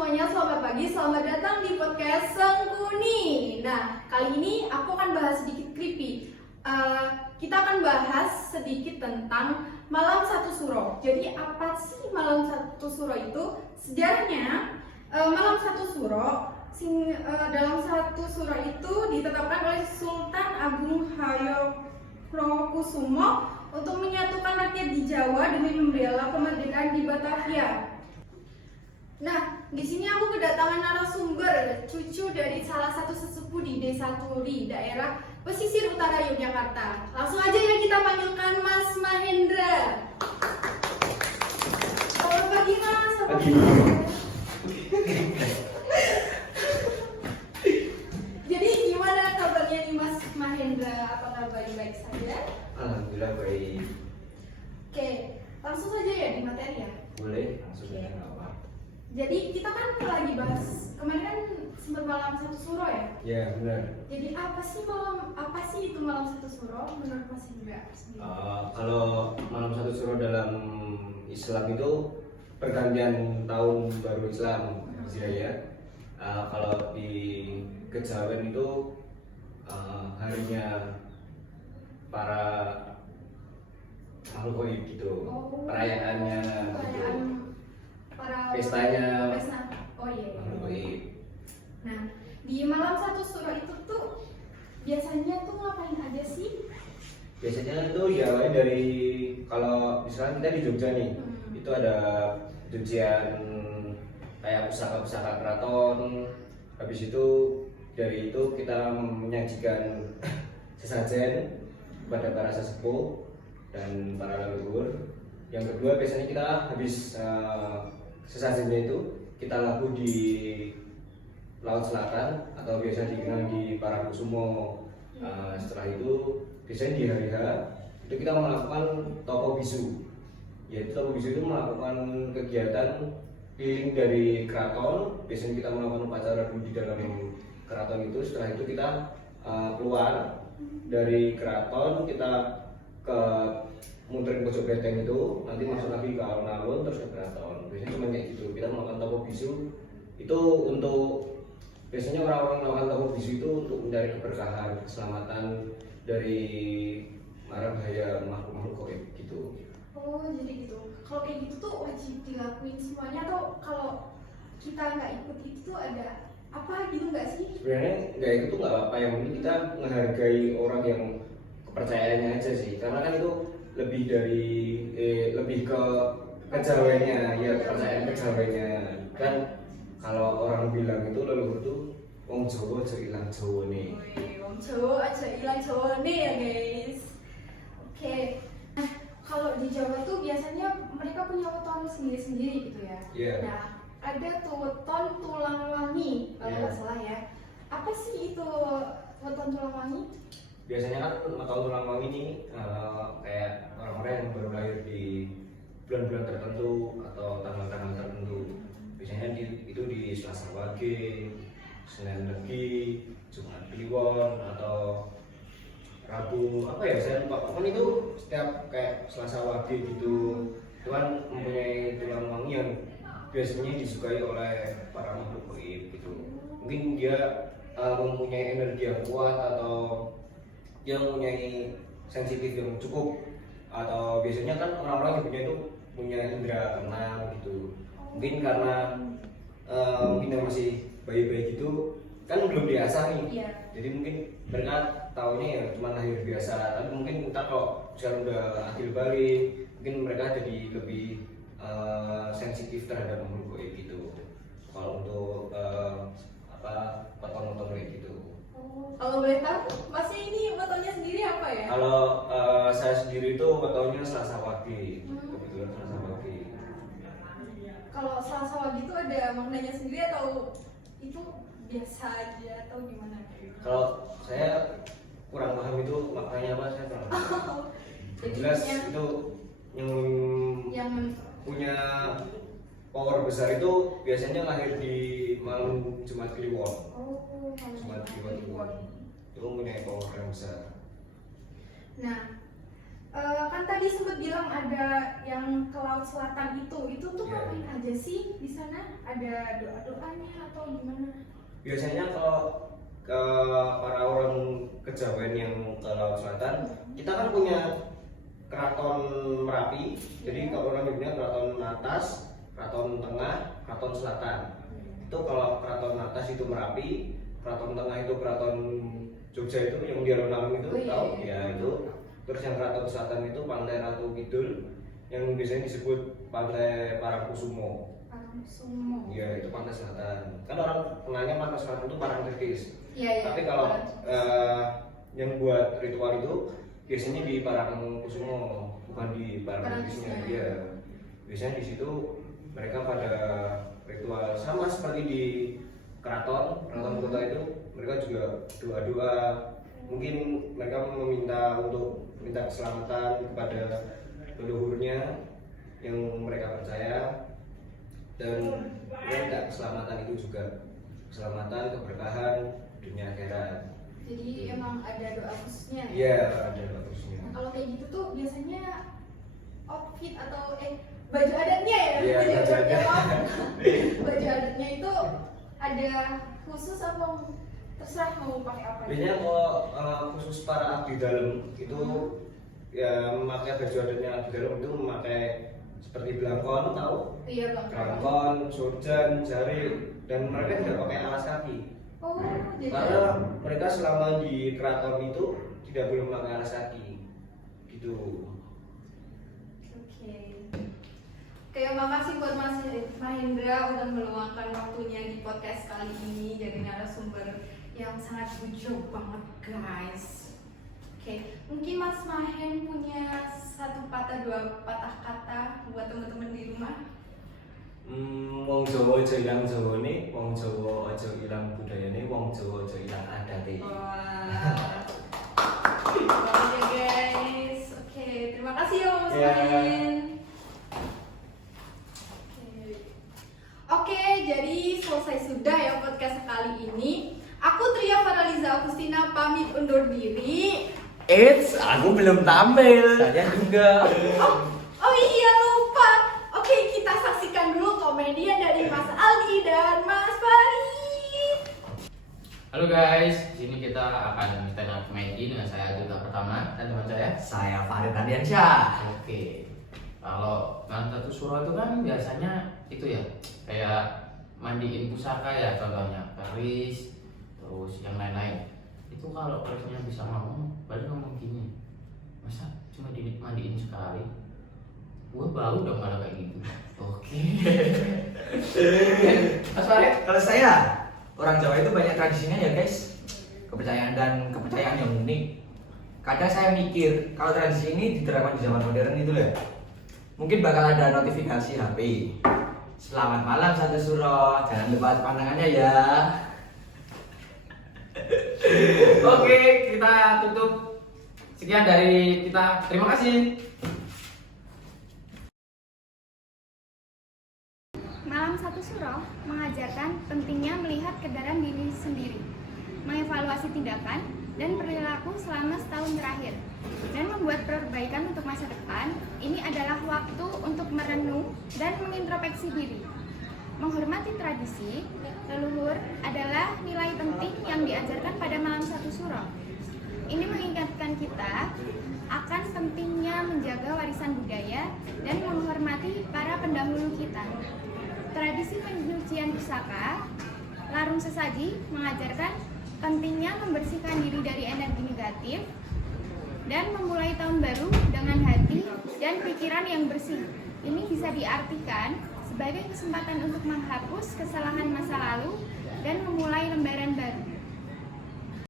semuanya, selamat pagi, selamat datang di podcast Sengkuni. Nah, kali ini aku akan bahas sedikit creepy. Kita akan bahas sedikit tentang Malam Satu Suro. Jadi apa sih Malam Satu Suro itu? Sejarahnya, Malam Satu Suro dalam satu suro itu ditetapkan oleh Sultan Agung Hayokrokusumo untuk menyatukan rakyat di Jawa demi membela kemerdekaan di Batavia. Nah, di sini aku kedatangan narasumber, cucu dari salah satu sesepuh di Desa Turi, daerah pesisir utara Yogyakarta. Langsung aja ya kita panggilkan Mas Mahendra. Selamat pagi Mas. Pagi. Jadi gimana kabarnya nih Mas Mahendra? Apakah baik-baik saja? Alhamdulillah baik. Oke, langsung saja ya di materi ya. Boleh langsung saja nggak apa. Jadi kita kan lagi bahas kemarin kan sempat Malam Satu Suro ya. Ya benar. Jadi apa sih itu Malam Satu Suro menurut Mas Hendra sendiri? Kalau malam satu suro dalam Islam itu pergantian tahun baru Islam, ya. Kalau di kejawen itu harinya para makhluk gaib gitu, perayaannya gitu, Para pestanya pesta. Oh iya. makhluk gaib. Nah, di Malam Satu Suro itu tuh biasanya tuh ngapain aja sih? Biasanya itu diawali dari, kalau misalnya kita di Jogja nih, itu ada cucian kayak pusaka-pusaka keraton. Habis itu dari itu kita menyajikan sesajen kepada para sesepuh dan para leluhur. Yang kedua biasanya kita habis sesajennya itu kita labuh di Laut Selatan atau biasa dikenal di Parangkusumo. Setelah itu biasanya di hari H itu kita melakukan toko bisu. Yaitu toko bisu itu melakukan kegiatan keliling dari keraton. Biasanya kita melakukan upacara dulu di dalam keraton itu. Setelah itu kita keluar dari keraton, kita ke muterin pojok beteng itu, nanti masuk lagi ke alun-alun terus ke keraton. Biasanya cuma kayak gitu. Kita melakukan toko bisu itu untuk, biasanya orang-orang melakukan toko bisu itu untuk mencari keberkahan, keselamatan dari mara bahaya makhluk-makhluk gaib gitu. Oh, jadi gitu. Kalau kayak gitu tuh wajib dilakuin semuanya, atau kalau kita nggak ikut itu tuh ada apa gitu nggak sih? Sebenarnya nggak itu tuh nggak apa-apa, yang penting kita menghargai orang yang kepercayaannya aja sih, karena kan itu lebih dari lebih ke kejawennya, ya kepercayaan kejawennya kan. Kalau orang bilang itu leluhur tuh wong Jawa aja ilang Jawa nih. Wong Jawa aja ilang Jawa nih ya guys. Oke. Nah, kalau di Jawa tuh biasanya mereka punya weton sendiri-sendiri gitu ya. Iya. Nah, ada tuh weton tulang wangi kalau nggak salah ya. Apa sih itu weton tulang wangi? Biasanya kan tahun tulang wangi ini kayak orang-orang yang baru lahir di bulan-bulan tertentu atau tanggal-tanggal tertentu. Biasanya itu di Selasa Wage, Senin Legi, Jumat Kliwon, atau Rabu apa ya, saya lupa. Pokoknya itu setiap kayak Selasa Wage gitu, itu kan mempunyai tulang wangi yang biasanya disukai oleh para makhluk gaib gitu. Mungkin dia mempunyai energi yang kuat, atau dia mempunyai sensitif yang cukup, atau biasanya kan orang-orang yang punya itu punya indera keenam gitu. Mungkin karena mungkin yang masih bayi-bayi gitu kan belum diasah nih. Iya. Jadi mungkin mereka taunya ya cuma lahir biasa, tapi mungkin kita kalau sekarang udah akil balik, mungkin mereka jadi lebih sensitif terhadap makhluk gaib gitu. Kalau untuk weton-weton kayak gitu. Kalau boleh tahu, Masnya ini wetonnya sendiri apa ya? Kalau saya sendiri itu wetonnya Selasa Wage. Kebetulan Selasa Wage. Kalau Selasa Wage itu ada maknanya sendiri atau itu biasa aja atau gimana? Kalau saya kurang paham itu maknanya apa, saya kurang paham. Yang jelas itu yang punya power besar itu biasanya lahir di malam Jumat Kliwon. Jumat Kliwon itu mempunyai power yang besar. Nah, Kan tadi sempat bilang ada yang ke laut selatan itu tuh Iya. ngapain aja sih di sana? Ada doa-doanya atau gimana? Biasanya kalau ke para orang kejawen yang ke laut selatan, kita kan punya keraton Merapi. Jadi kalau orang nyebutnya keraton atas, keraton tengah, keraton selatan. Itu kalau keraton atas itu Merapi, keraton tengah itu keraton Jogja itu yang di alun-alun itu, Oh, iya, tahu? iya. Ya itu. Terus yang keraton selatan itu Pantai Ratu Kidul, yang biasanya disebut Pantai Parangkusumo. Parangkusumo. Ya itu pantai selatan. Kan orang kenalnya pantai selatan itu Parangtritis. Iya. Tapi kalau yang buat ritual itu biasanya di Parangkusumo, bukan di Parangtritisnya. Parangkusumo. Iya. Biasanya di situ mereka pada ritual sama seperti di keraton kota itu, mereka juga doa-doa. Mungkin mereka minta keselamatan kepada leluhurnya yang mereka percaya, dan minta keselamatan itu juga keselamatan, keberkahan dunia akhirat. Jadi emang ada doa khususnya. Iya, ada bagusnya. Nah, kalau kayak gitu tuh biasanya outfit atau baju adatnya ya? Iya, baju adat. Baju adatnya itu ada khusus apa terserah mau pakai apa? Biasanya kalau khusus para abdi dalam itu ya memakai baju adatnya abdi dalam itu memakai seperti belangkon, tahu? Iya, Belangkon, surjan, jari, dan mereka tidak pakai alas kaki. Oh, jadi Karena mereka selama di keraton itu tidak boleh memakai alas kaki. Gitu. Oke, makasih buat Mas Mahendra udah meluangkan waktunya di podcast kali ini jadi narasumber yang sangat lucu banget guys. Oke, mungkin Mas Mahen punya satu patah dua patah kata buat teman-teman di rumah. Wong Jawa aja ilang Jawane, wong Jawa aja ilang budayane, wong Jawa aja ilang adate. Wah, bagus ya guys. Oke, terima kasih ya Mas Ya. Mahen. Oke, jadi selesai sudah ya podcast kali ini. Aku Tria Faraliza Agustina pamit undur diri. Eits, aku belum tampil. Saya juga. Oh iya lupa. Oke, kita saksikan dulu komedian dari Mas Aldi dan Mas Farid. Halo guys, di sini kita akan stand up comedy dengan saya juga pertama dan teman saya Farid Ardiansyah. Oke. Kalau dalam satu surau itu kan biasanya itu ya kayak mandiin pusaka ya, contohnya keris, terus yang lain-lain. Itu kalau kerisnya bisa ngomong, baru ngomong gini, masa cuma mandiin sekali? Gue bau dong kalau kayak gitu. Oke. Mas Farid? Kalau saya, orang Jawa itu banyak tradisinya ya guys. Kepercayaan dan kepercayaan yang unik. Kadang saya mikir, kalau tradisi ini diterapkan di zaman modern itu ya, mungkin bakal ada notifikasi HP. Selamat malam Satu Suro, jangan lupa pandangannya ya. Oke, kita tutup. Sekian dari kita. Terima kasih. Malam Satu Suro mengajarkan pentingnya melihat kedaran diri sendiri, mengevaluasi tindakan dan perilaku selama setahun terakhir, dan membuat perbaikan untuk masa depan. Ini adalah waktu untuk merenung dan mengintrospeksi diri. Menghormati tradisi leluhur adalah nilai penting yang diajarkan pada Malam Satu Suro. Ini mengingatkan kita akan pentingnya menjaga warisan budaya dan menghormati para pendahulu kita. Tradisi penyucian pusaka, larung sesaji mengajarkan pentingnya membersihkan diri dari energi negatif dan memulai tahun baru dengan hati dan pikiran yang bersih. Ini bisa diartikan sebagai kesempatan untuk menghapus kesalahan masa lalu dan memulai lembaran baru.